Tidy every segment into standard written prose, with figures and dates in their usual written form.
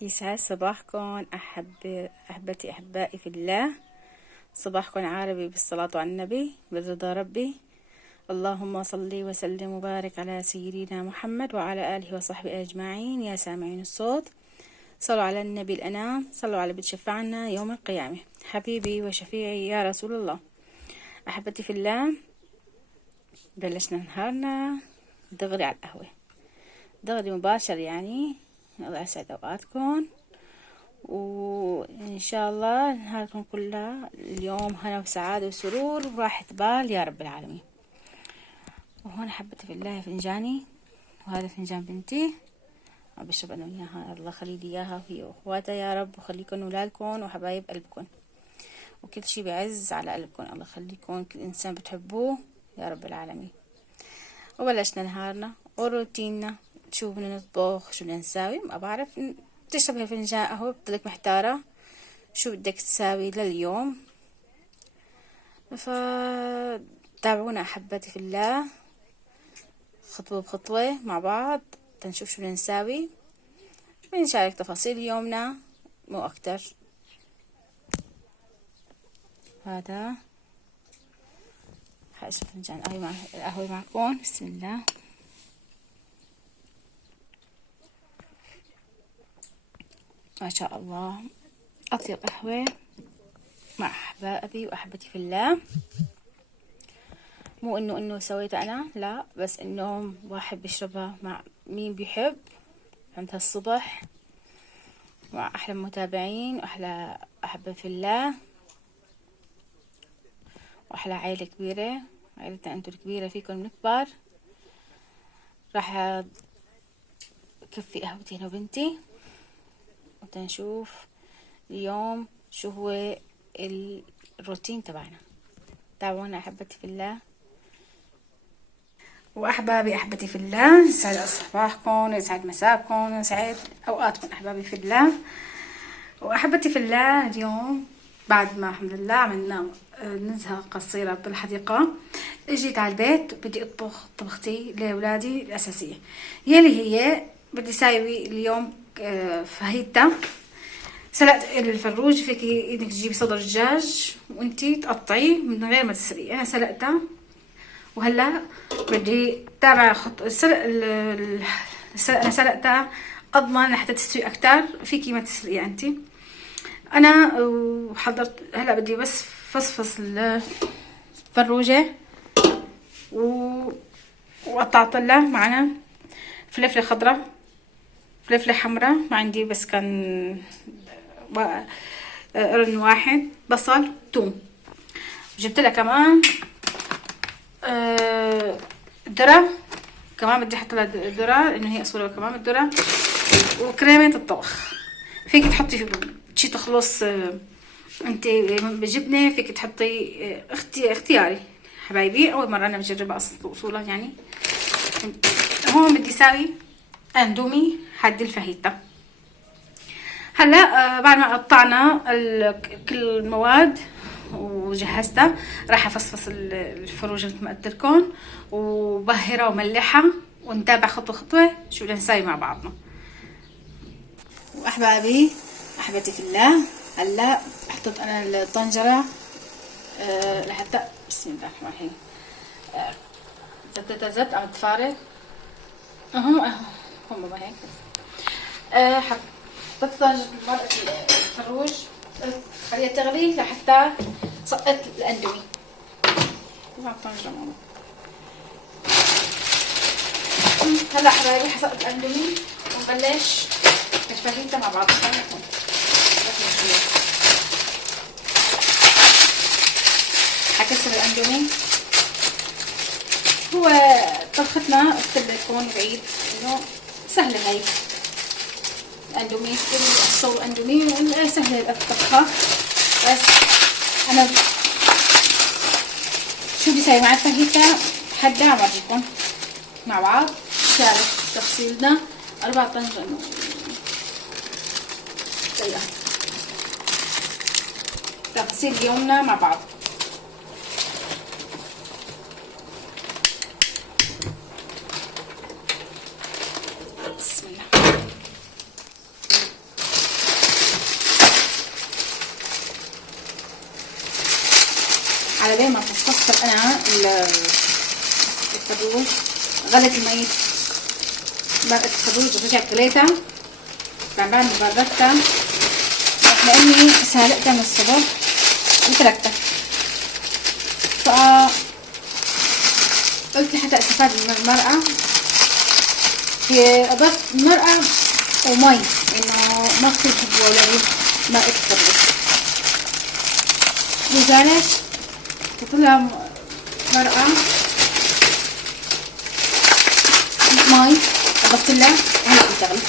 يسعد صباحكم أحبتي أحبائي في الله. صباحكم عربي بالصلاة على النبي برضا ربي. اللهم صل وسلم وبارك على سيدنا محمد وعلى آله وصحبه أجمعين. يا سامعين الصوت صلوا على النبي الأنام، صلوا على بتشفعنا يوم القيامة. حبيبي وشفيعي يا رسول الله. أحبتي في الله، بلشنا نهارنا دغري على القهوة، دغري مباشر يعني. الله يسعد أوقاتكم، وإن شاء الله نهاركم كلها اليوم هنا وسعادة وسرور وراحة بال يا رب العالمين. وهون حبتي في الله فنجاني، وهذا فنجان بنتي بشرب أنا وياها. الله يخلي لي إياها وهي وأخواتها يا رب، وخليكم أولادكم وحبايب قلبكم، وكل شي بعز على قلبكم. الله يخليكم كل إنسان بتحبوه يا رب العالمين. وبلشنا نهارنا وروتيننا، شو بدنا نطبخ، شو بدنا نساوي، ما بعرف. تشرب هاي فنجان قهوة بتضلك محتارة شو بدك تساوي لليوم. فتابعونا أحبتي في الله خطوة بخطوة مع بعض تنشوف شو بدنا نساوي، بنشارك تفاصيل يومنا مو أكتر. هذا حاشرب فنجان قهوة معكم. بسم الله. ما شاء الله أطيب قهوة مع أحبابي وأحبتي في الله. مو إنه سويتها أنا، لا، بس إنه واحد بيشربها مع مين بيحب عند هالصبح، مع أحلى متابعين وأحلى أحبة في الله وأحلى عائلة كبيرة. عائلتنا أنتو الكبيرة فيكم الكبار. راح أكفي قهوتي أنا وبنتي وتنشوف اليوم شو هو الروتين تبعنا. تابعونا أحبتي في الله وأحبابي أحبتي في الله. يسعد صباحكم، يسعد مساكم، يسعد أوقاتكم أحبابي في الله وأحبتي في الله. اليوم بعد ما الحمد لله عملنا نزهة قصيرة بالحديقة، اجيت على البيت بدي اطبخ طبختي لأولادي الأساسية، يلي هي بدي ساوي اليوم فاهيتا. سلقت الفروج، فيك انك تجيبي صدر دجاج وانتي تقطعيه من غير ما تسلقيه. انا سلقتها وهلا بدي تابع انا سلقتها اضمن لحتى تستوي اكتر. فيكي ما تسلقيها انتي. انا وحضرت هلا بدي بس فصفص الفروجه وقطعت لها معنا فلفله خضراء، فلفله حمراء ما عندي، بس كان قرن واحد، بصل، توم. جبت لها كمان ذرة، كمان بدي احط لها ذرة لانه هي اصولها كمان الذرة، وكريمة الطبخ. فيك تحطي شي تخلص انت بجبنة، فيك تحطي اختياري حبايبي. اول مرة انا بجربها اصولها يعني. هون بدي ساوي اندومي حد الفاهيتا. هلا بعد ما قطعنا كل المواد وجهزتها، راح افصفص الفروج مثل ما قلت لكم وبهرها وملحها، ونتابع خطوه خطوه شو بدنا نسوي مع بعضنا. واحبابي احبتي في الله، هلا حطيت انا الطنجره لحتى بسم الله الرحمن الرحيم زت عم تفارق هم ما هيك. حطيت مرقه الفروج، خليها تغلي لحتى سقط الاندومي مع الطنجره ماما. هلا حبايبي حسقط الاندومي ونبلش الفاهيتا مع بعض. حكسر الاندومي. هو طبختنا قلت لكم بعيد انه سهله هاي الاندومي، الصور اندومي سهله الطبخه. بس انا شو بدي اسوي مع الفاهيتا حدا عم اورجيكم مع بعض. شارك تفصيلنا 4 طنجره تفصيل يومنا مع بعض. بسم الله. على بين ما فصفصت انا الخروج. غلت المي مرقة الخروج ورجعت غليتها تعبان بردتها لاني سالقتها من الصبح وتركتها. قلت حتى استفاد من المرقة. هي اضفت مرقة ومي انه ما كثير بحبوا اولادي مرقة الخروج، لذلك بطلع مرقة مي اضفت لها هلا بتغلي.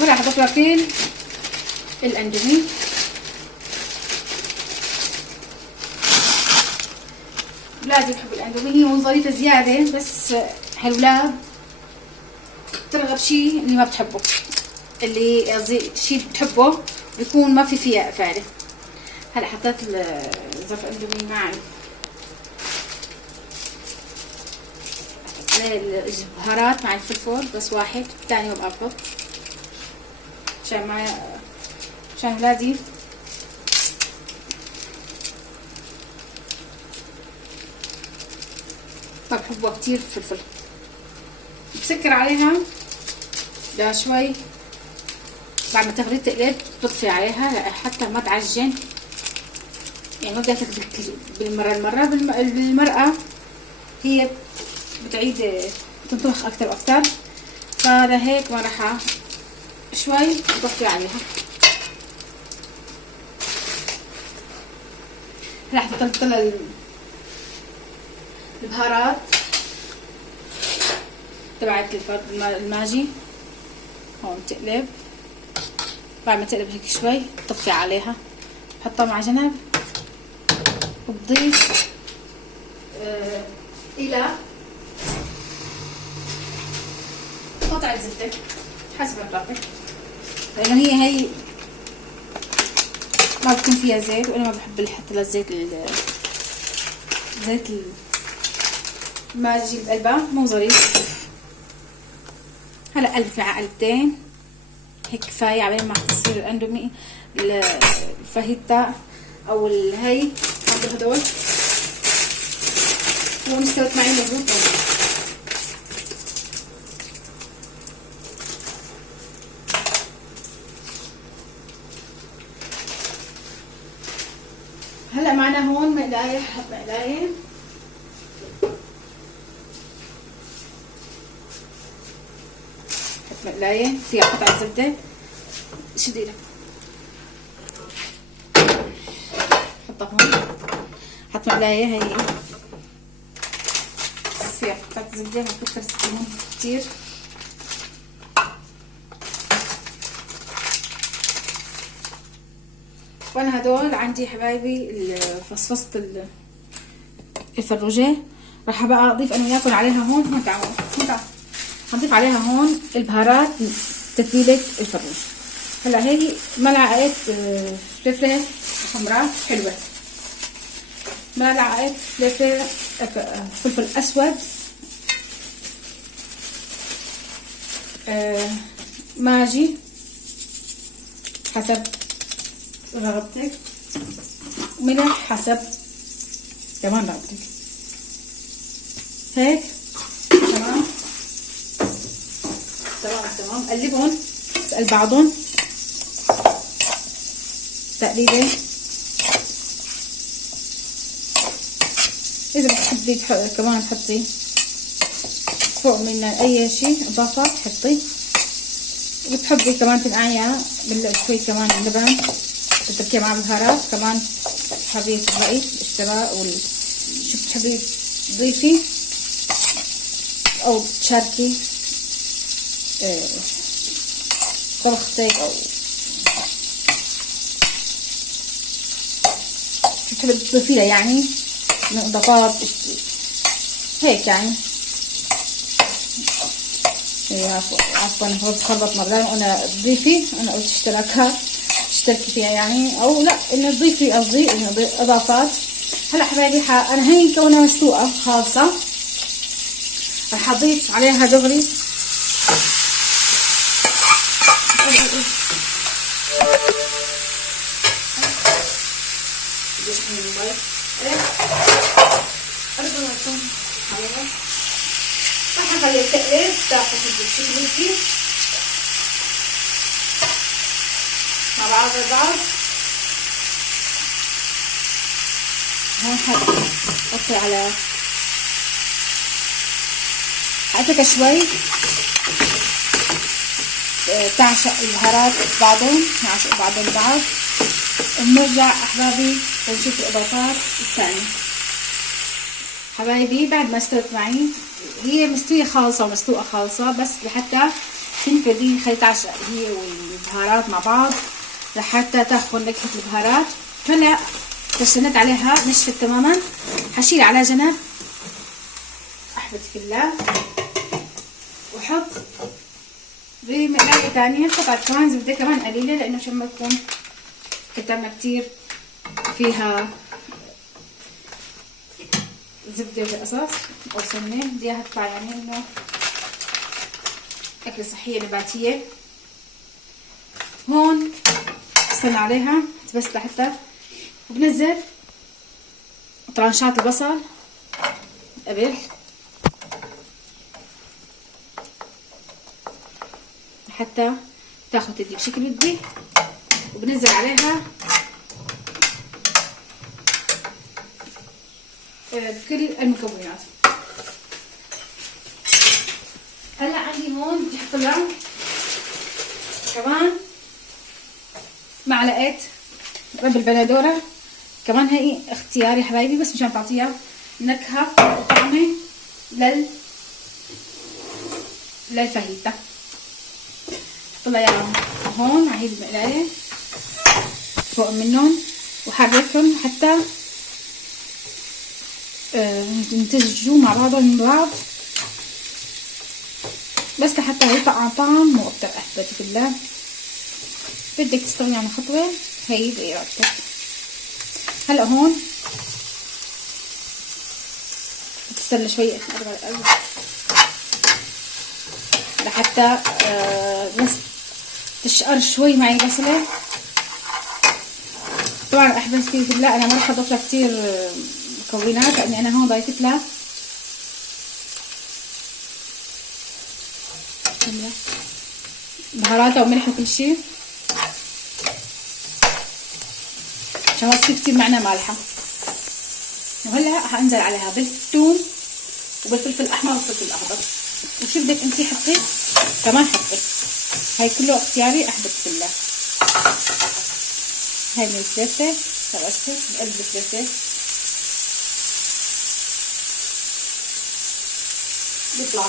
وراح اضيف لها كيل الاندومي لازم بحب الاندومي. هي وظيفة زيادة بس هالولاد ترغب شيء اللي ما بتحبه، اللي قصدي شيء بتحبه بيكون ما فيها افاده. هلا حطيت زف اندومي معي البهارات مع الفلفل بس واحد، الثاني ما بحط عشان ولادي ما بحبوا كتير فلفل. بسكر عليها شوي بعد ما تغلي تقلب، بطفي عليها حتى ما تعجن، يعني ما بدها بالمرة بالمرقة هي بتعيد تنطبخ اكتر واكتر. فلهيك ما راح شوي بطفي عليها. راح تطلع البهارات تبعت الماجي هون تقلب. بعد ما تقلب هيك شوي بطفي عليها بحطها مع جنب وبضيف الى قطعة زبدة حسب الرغبة، لانه هي ما بكون فيها زيت وانا ما بحب احط لها زيت الماجي بقلبها مو ظريف. هلا قلب مع قلبتين هيك كفايه على ما تصير الاندومي الفاهيتا او الهي حاطه هدول ونستوت معي مضبوط. هلا معنا هون مقلايه، حط مقلايه مقلايه فيها قطعه زبده شديده حطها هون. حط مقلايه هي فيها قطعه زبده، ما بكتر هون كتير. وانا هدول عندي حبايبي فصفصة الفروجيه راح بقى اضيف انا وياكم عليها هون تعالوا هنضيف عليها هون البهارات تتبيله الفروج. هلا هي ملعقه فلفله حمراء حلوه، ملعقه فلفل اسود، ماجي حسب رغبتك، ملح حسب كمان رغبتك. هيك تمام قلبهم بقلب بعضهم تقريبا. اذا بتحبي كمان تحطي فوق من اي شيء اضافات حطي، وبتحبي كمان تنقعيها شوي كمان اللبن تتركيها مع البهارات كمان. تحبي تطبقي الاشتراء شو بتحبي تضيفي او تشاركي طبختك او شو بتحبي تضيفيها يعني من اضافات هيك يعني. عفوا هو بخربط مرات وانا تضيفي، انا قلت اشتراكات تشتركي فيها يعني، او لا انه تضيفي قصدي انه اضافات. هلا حبايبي انا هي مكونة مسلوقة خالصة، رح اضيف عليها دغري بديش من الموبايل. أربعة توم عليها. راح أخليها تقلب تاخد الشكل مع بعض. هون حطي على حطيتها شوي تعشق البهارات بعضهم، نعشق بعضهم بعض. وبنرجع أحبابي بنشوف الإضافات الثانية. حبايبي بعد ما استوت معي، هي مستوية خالصة ومسلوقة خالصة، بس لحتى تنفذي خلي تعشق هي والبهارات مع بعض لحتى تاخذ نكهة البهارات. هلا استنيت عليها نشفت تماما، حشيل على جنب احبط في الله، وحط بمقلاية تانية قطعة كمان زبدة كمان قليلة، لانه عشان ما تكون كترنا كتير فيها زبدة بالقصص او سمنة. بدي اياها تطلع يعني انه اكلة صحية نباتية. هون استنى عليها بس لحتى، وبنزل طرنشات البصل قبل حتى تاخد تدي بشكل ودي، وبنزل عليها بكل المكونات. هلا عندي هون بدي احط لها كمان معلقه رب البندوره، كمان هي اختياري حبايبي بس مشان تعطيها نكهه وطعمه للفاهيتا. حط لها اياها هون على هي المقلايه فوق منهم، وحركهم حتى يمتزجوا مع بعضهم من بعض، بس لحتى يطلع طعم مو اكتر. احبتي بالله بدك تستغني عن خطوه هي بإرادتك. هلا هون بتستنى شوي لحتى بس تشقر شوي معي بصله. طبعا احبتي بالله انا ما راح اضيف لها كثير مكونات، لاني انا هون ضايفت لها بهاراتها وملح وكل شيء عشان ما تصير كثير معنا مالحه. وهلا حانزل عليها بالثوم وبالفلفل الاحمر والفلفل الاخضر، وشو بدك انتي حطي كمان حطي، هاي كله اختياري احبط بالله. هاي من الفلفل تبسط بقلب الفلفل بيطلع،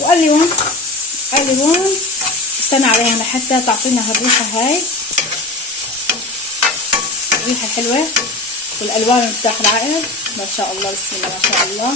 وقلبهم استنى عليها لحتى تعطينا هالريحه، هاي الريحه الحلوه والالوان اللي بتاخذ العقل. ما شاء الله بسم الله ما شاء الله.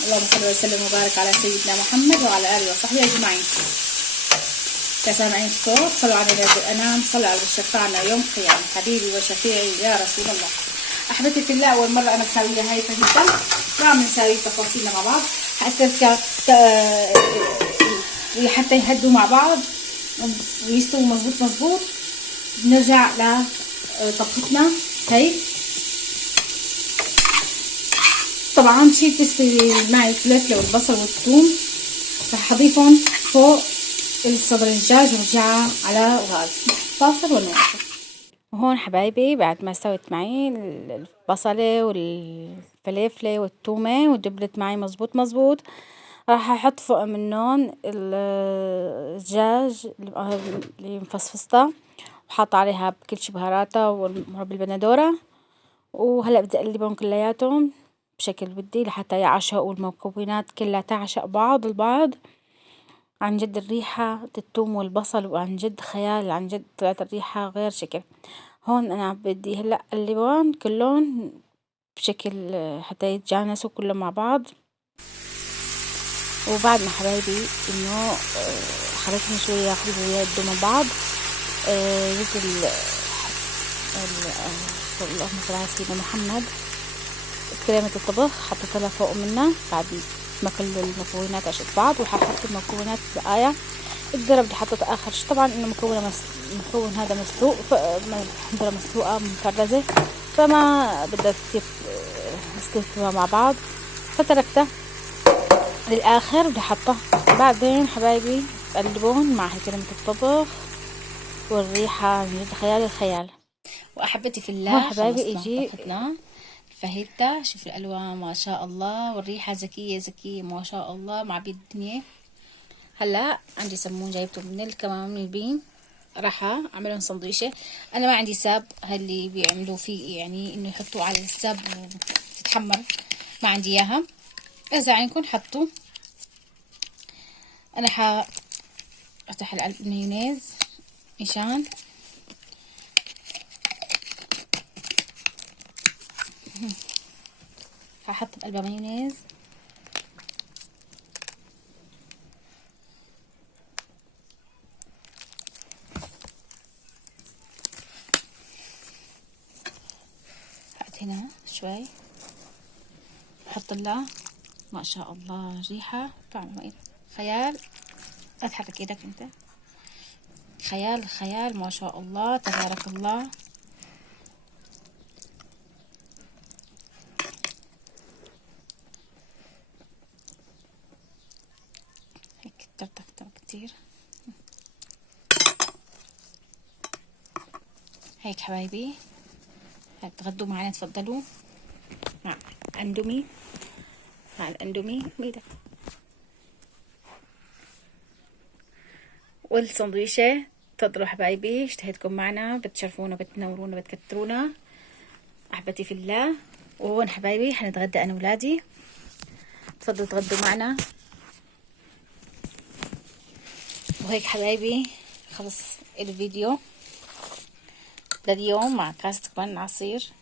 اللهم صل وسلم وبارك على سيدنا محمد وعلى اله وصحبه اجمعين. كسامعين الصوت صلوا على نبي الانام، صلوا على شفاعنا يوم القيامه حبيبي وشفيعي يا رسول الله. احبتي في الله، اول مره انا بسويها هاي فاهيتا، ما عم نساوي تفاصيلنا مع بعض حتى يهدوا مع بعض ويستووا مظبوط. بنرجع لطبختنا هي. طبعا شي تسوي معي الفلفل والبصل والثوم، رح اضيفهم فوق الصدر الدجاج ورجعها على غاز. فاصل ونواصل. وهون حبايبي بعد ما استوت معي البصلة والفلفلة والثومة ودبلت معي مظبوط، راح احط فوق منهم الدجاج اللي مفصفصتها وحاط عليها بكل شي بهاراتها ورب البندورة. وهلا بدي اقلبهم كلياتهم بشكل بدي لحتى يعشقوا المكونات كلها تعشق بعض البعض. عن جد الريحة الثوم والبصل وعن جد خيال، عن جد طلعت الريحة غير شكل. هون انا بدي هلا اقلبهم كلهم بشكل حتى يتجانسوا كلهم مع بعض. وبعد ما حبايبي انه خليتهم شوية ياخذوا ويدوا من بعض، مثل اللهم صل على سيدنا محمد كريمة الطبخ حطيت لها فوق منها بعد ما كل المكونات عشت بعض، وححط المكونات بقايا القرب اللي حطيته اخر شي طبعا انه مكون هذا مسلوق، الحمضرة مسلوقة مكرزة، فما بدها كتير يستووا مع بعض، فتركته للاخر. بدي احطه بعدين حبايبي تقلبون مع هي كلمة الطبخ، والريحة من جد خيال الخيال. واحبتي في الله، هون حبايبي اجي طبختنا فاهيتا، شوف الالوان ما شاء الله، والريحة زكية زكية ما شاء الله مع بيد الدنيا. هلا عندي سمون جايبته من الكمام من البين، راح اعملهم سندويشه. انا ما عندي ساب اللي بيعملوا فيه يعني انه يحطوه على الساب وتتحمر، ما عندي اياها. اذا عندكم حطوا. انا افتح المايونيز مشان هحط بقلبها مايونيز. حط هنا شوي، بحط لها ما شاء الله ريحة طعم خيال. لا تحرك ايدك انت، خيال خيال ما شاء الله تبارك الله. هيك كتر كتير هيك حبايبي. تغدوا معنا، تفضلوا مع اندومي، مع الاندومي بيدك والسندويشة. تفضلوا حبايبي، اشتهيتكم معنا، بتشرفونا بتنورونا بتكترونا احبتي في الله. وهون حبايبي حنتغدى انا ولادي، تفضلوا تغدوا معنا. وهيك حبايبي خلص الفيديو لليوم مع كاسة كمان عصير.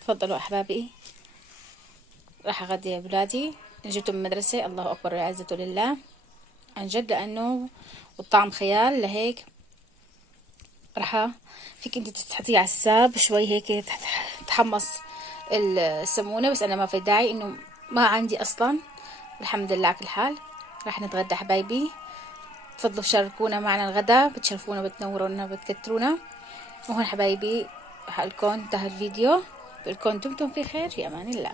تفضلوا احبابي، راح اغدي اولادي جبتوا من المدرسة. الله اكبر والعزة لله عن جد، لانه والطعم خيال. لهيك راح فيك انت تحطيه على الساب شوي هيك تحمص السمونة، بس انا ما في داعي انه ما عندي اصلا. الحمد لله على كل حال. راح نتغدى حبايبي، تفضلوا شاركونا معنا الغداء، بتشرفونا بتنورونا بتكترونا. وهون حبايبي حقلكم انتهى الفيديو، بقولكم دمتم في خير، في امان الله.